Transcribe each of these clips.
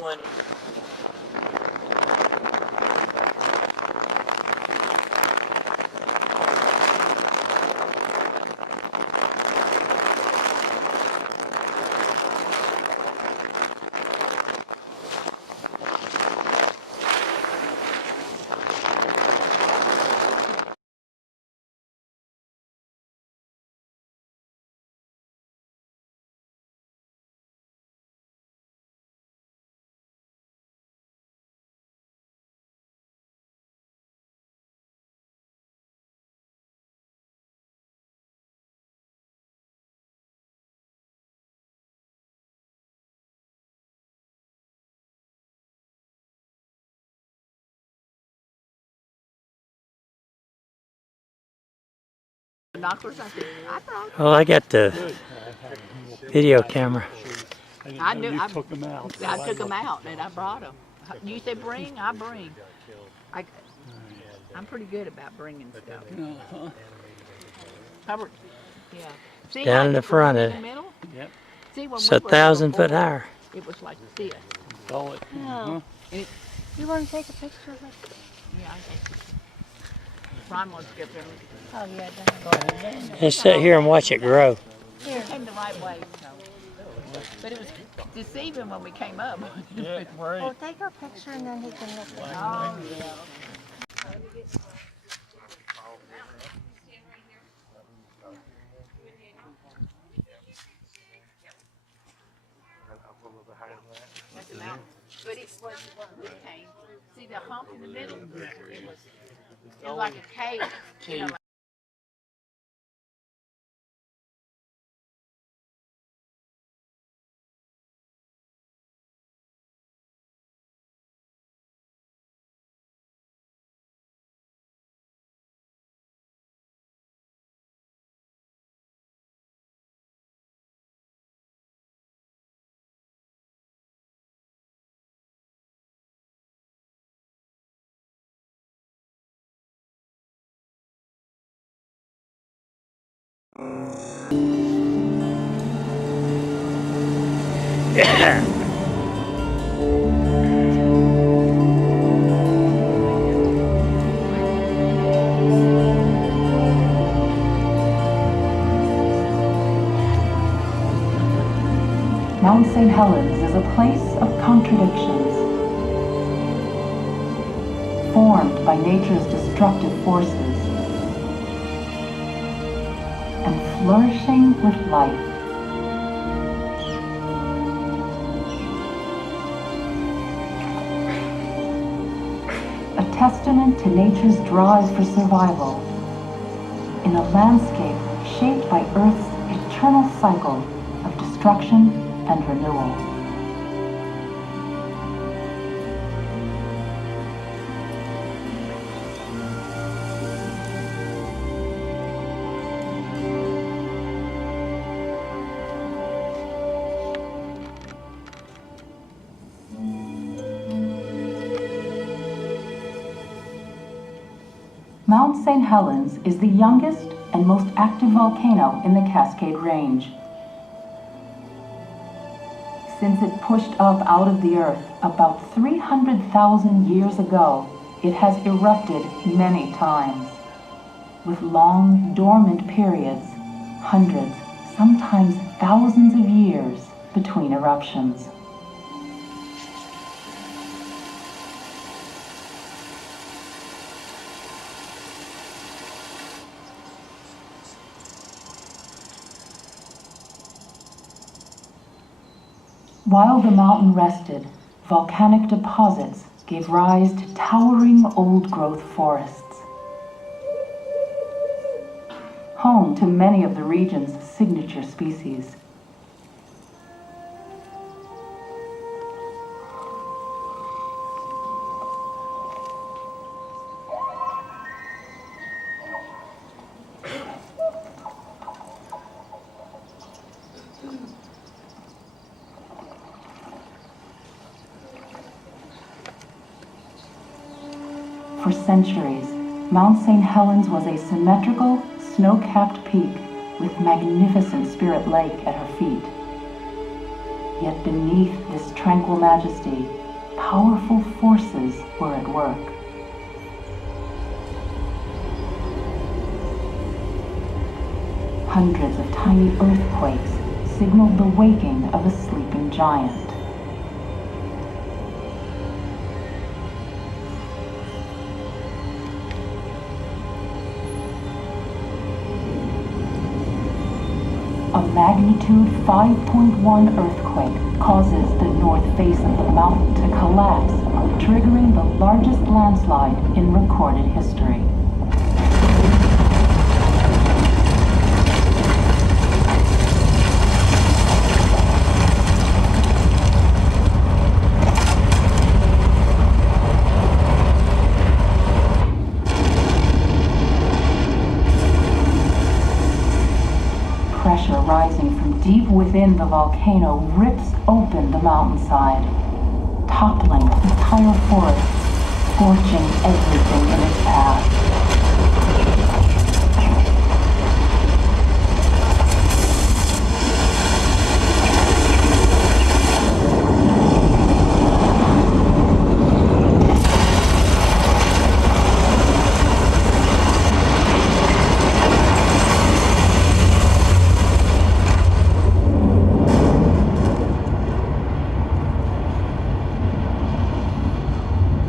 one. Well, I got the video camera. I knew. I took them out. I took them out and I brought them. You say bring, I bring. I'm pretty good about bringing stuff. Covered. Yeah. See, Down in the front of it. Yep. See, when it's 1,000 foot higher. It was like this. Oh. You want to take a picture of it? Yeah, I think. Ron wants to get there. Oh, yeah. Just sit here and watch it grow. Here. It came the right way, so. But it was deceiving when we came up. Yeah, right. Well, take our picture and then he can look at it. Oh, yeah. That's the mountain. But it was when we came. See the hump in the middle? It was like a cave. You know, Mount St. Helens is a place of contradictions. Formed by nature's destructive forces and flourishing with life. A testament to nature's drive for survival in a landscape shaped by Earth's eternal cycle of destruction and renewal. Mount St. Helens is the youngest and most active volcano in the Cascade Range. Since it pushed up out of the earth about 300,000 years ago, it has erupted many times, with long dormant periods, hundreds, sometimes thousands of years between eruptions. While the mountain rested, volcanic deposits gave rise to towering old-growth forests, home to many of the region's signature species. For centuries, Mount St. Helens was a symmetrical, snow-capped peak with magnificent Spirit Lake at her feet. Yet beneath this tranquil majesty, powerful forces were at work. Hundreds of tiny earthquakes signaled the waking of a sleeping giant. A magnitude 5.1 earthquake causes the north face of the mountain to collapse, triggering the largest landslide in recorded history. Pressure rising from deep within the volcano rips open the mountainside, toppling entire forests, scorching everything in its path.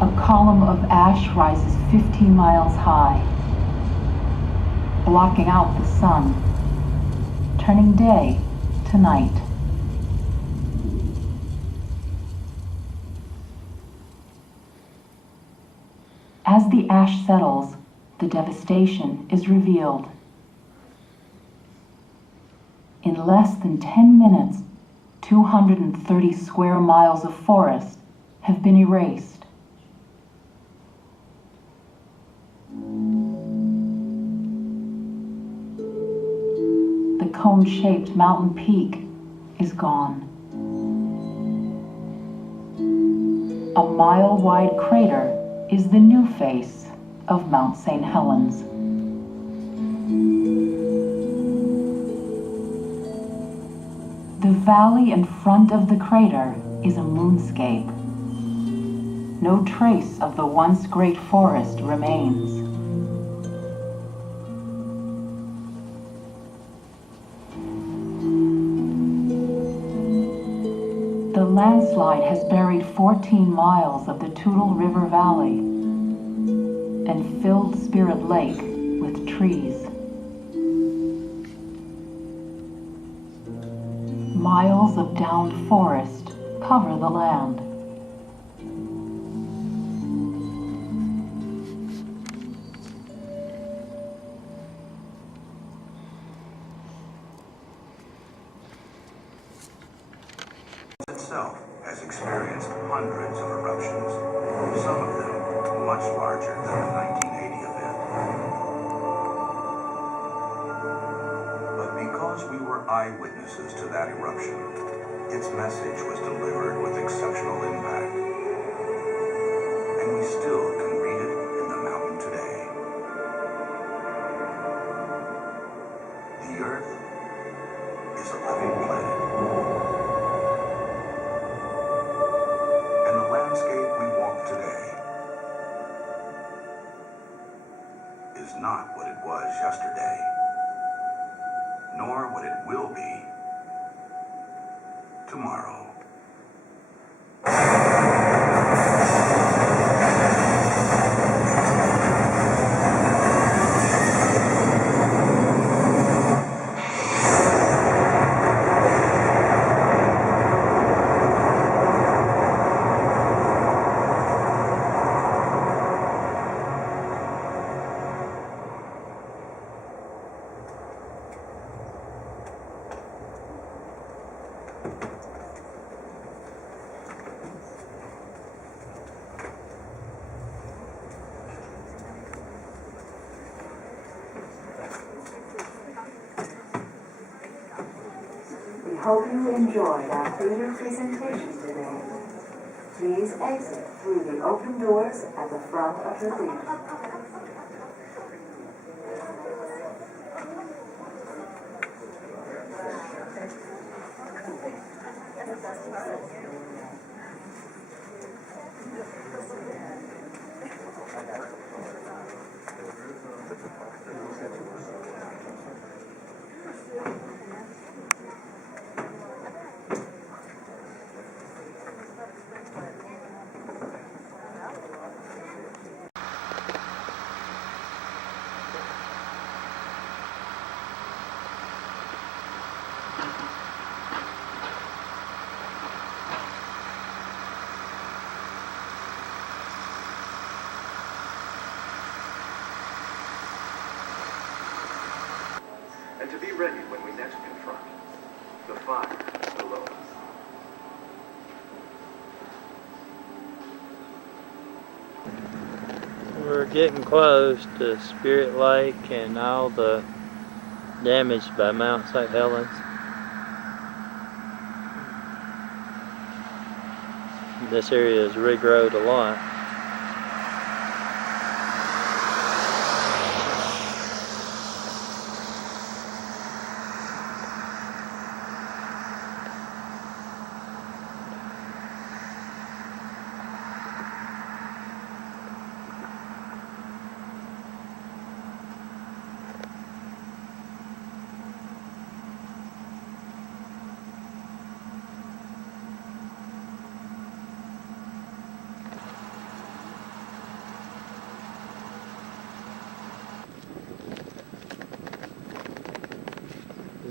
A column of ash rises 15 miles high, blocking out the sun, turning day to night. As the ash settles, the devastation is revealed. In less than 10 minutes, 230 square miles of forest have been erased. The cone-shaped mountain peak is gone. A mile-wide crater is the new face of Mount St. Helens. The valley in front of the crater is a moonscape. No trace of the once great forest remains. The landslide has buried 14 miles of the Toutle River Valley and filled Spirit Lake with trees. Miles of downed forest cover the land. Itself has experienced hundreds of eruptions, some of them much larger than the 1980 event. But because we were eyewitnesses to that eruption, its message was delivered with exceptional impact. And we still can read it in the mountain today. The Earth is a living planet. And the landscape we walk today is not what it was yesterday, nor what it will be tomorrow. We hope you enjoyed our theater presentation today. Please exit through the open doors at the front of the theater. and to be ready when we next confront the fire below us. We're getting close to Spirit Lake and all the damage by Mount St. Helens. This area is regrowed a lot.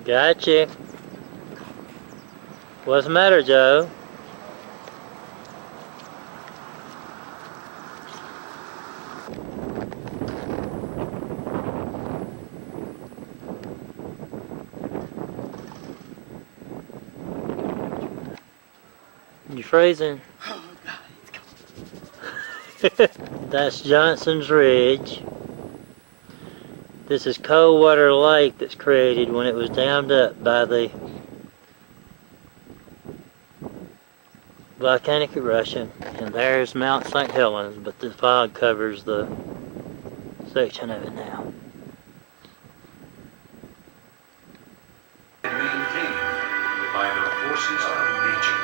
Gotcha. What's the matter, Joe? You freezing? Oh God, it's cold. That's Johnson's Ridge. This is cold water lake that's created when it was dammed up by the volcanic eruption. And there's Mount St. Helens, but the fog covers the section of it now. Maintained by the forces of nature.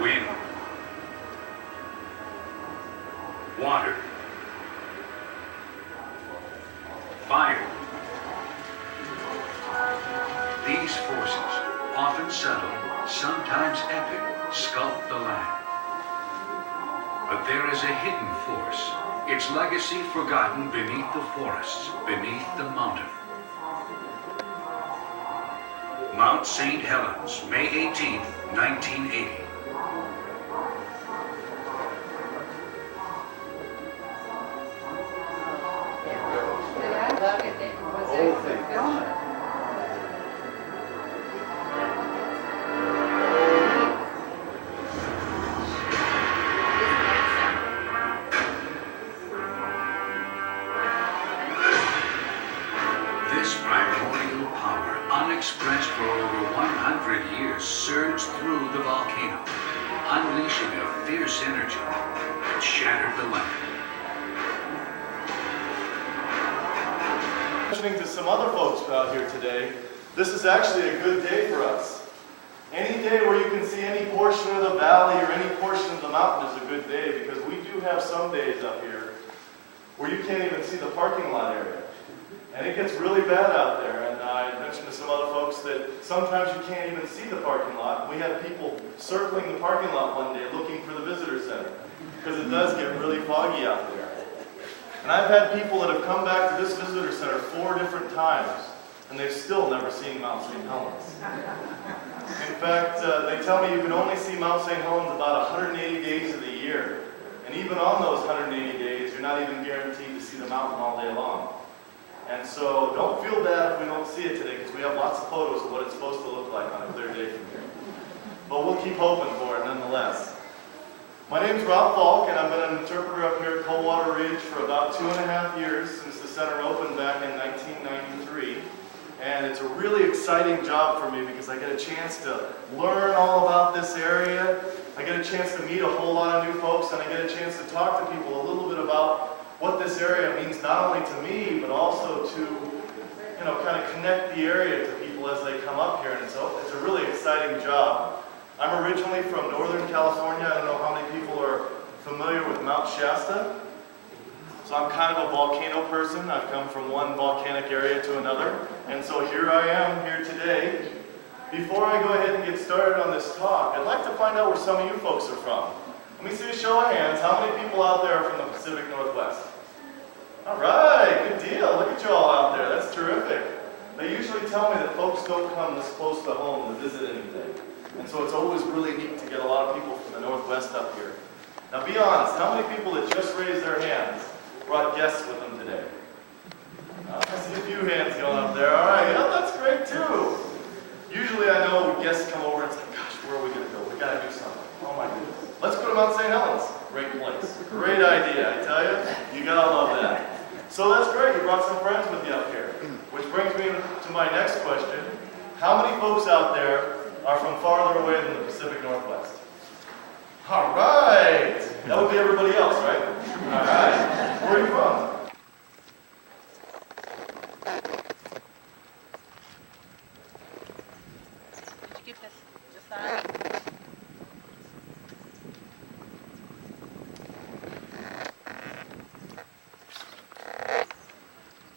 Wind, water, fire. These forces, often subtle, sometimes epic, sculpt the land. But there is a hidden force, its legacy forgotten beneath the forests, beneath the mountain. Mount St. Helens, May 18, 1980. This primordial power, unexpressed for over 100 years, surged through the volcano, unleashing a fierce energy that shattered the land. Mentioning to some other folks out here today, this is actually a good day for us. Any day where you can see any portion of the valley or any portion of the mountain is a good day, because we do have some days up here where you can't even see the parking lot area. And it gets really bad out there. And I mentioned to some other folks that sometimes you can't even see the parking lot. We had people circling the parking lot one day looking for the visitor center, because it does get really foggy out there. And I've had people that have come back to this visitor center 4 different times, and they've still never seen Mount St. Helens. In fact, they tell me you can only see Mount St. Helens about 180 days of the year. And even on those 180 days, you're not even guaranteed to see the mountain all day long. And so don't feel bad if we don't see it today, because we have lots of photos of what it's supposed to look like on a clear day from here. But we'll keep hoping for it nonetheless. My name's Rob Falk, and I've been an interpreter up here at Coldwater Ridge for about 2.5 years, since the center opened back in 1993. And it's a really exciting job for me, because I get a chance to learn all about this area. I get a chance to meet a whole lot of new folks, and I get a chance to talk to people a little bit about what this area means, not only to me, but also to, kind of connect the area to people as they come up here. And so it's a really exciting job. I'm originally from Northern California. I don't know how many people are familiar with Mount Shasta. So I'm kind of a volcano person. I've come from one volcanic area to another. And so here I am here today. Before I go ahead and get started on this talk, I'd like to find out where some of you folks are from. Let me see a show of hands. How many people out there are from the Pacific Northwest? All right, good deal. Look at you all out there. That's terrific. They usually tell me that folks don't come this close to home to visit anything. And so it's always really neat to get a lot of people from the Northwest up here. Now be honest, how many people that just raised their hands brought guests with them today? I see a few hands going up there. All right, yeah, that's great too. Usually I know when guests come over, it's like, gosh, where are we going to go? We got to do something. Oh my goodness. Let's go to Mount St. Helens. Great place. Great idea, I tell you. You got to love that. So that's great. You brought some friends with you up here. Which brings me to my next question. How many folks out there are from farther away than the Pacific Northwest? All right. That would be everybody else, right? All right. Where are you from? Did you get this side?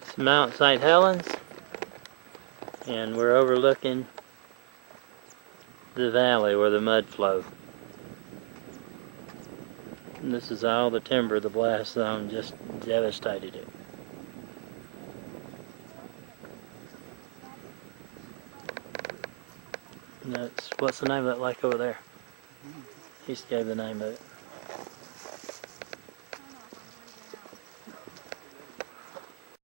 It's Mount St. Helens, and we're overlooking the valley where the mud flowed. And this is all the timber the blast zone just devastated it. And that's, what's the name of that lake over there? He just gave the name of it.